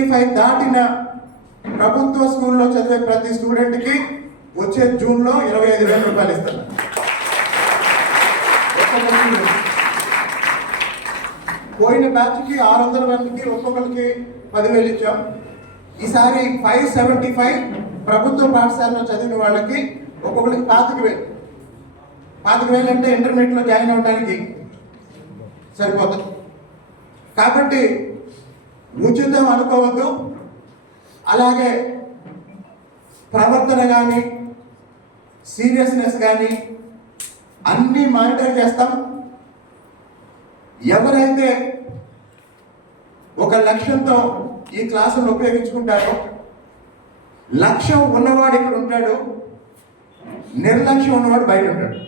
75 దాటిన ప్రభుత్వ స్కూల్లో చదివే ప్రతి స్టూడెంట్కి వచ్చే జూన్లో 25,000 రూపాయలు ఇస్తున్నారు. పోయిన బ్యాచ్కి 600 మందికి ఒక్కొక్కరికి 10,000 ఇచ్చాం. ఈసారి 575 ప్రభుత్వ పాఠశాలలో చదివిన వాళ్ళకి ఒక్కొక్కరికి 25,000. 25,000 అంటే ఇంటర్మీడియట్లో జాయిన్ అవ్వడానికి సరిపోతుంది. కాబట్టి ఉచితం అనుకోవద్దు. అలాగే ప్రవర్తన కానీ సీరియస్నెస్ కానీ అన్నీ మానిటర్ చేస్తాం. ఎవరైతే ఒక లక్ష్యంతో ఈ క్లాసును ఉపయోగించుకుంటారో, లక్ష్యం ఉన్నవాడు ఇక్కడ ఉంటాడు, నిర్లక్ష్యం ఉన్నవాడు బయట ఉంటాడు.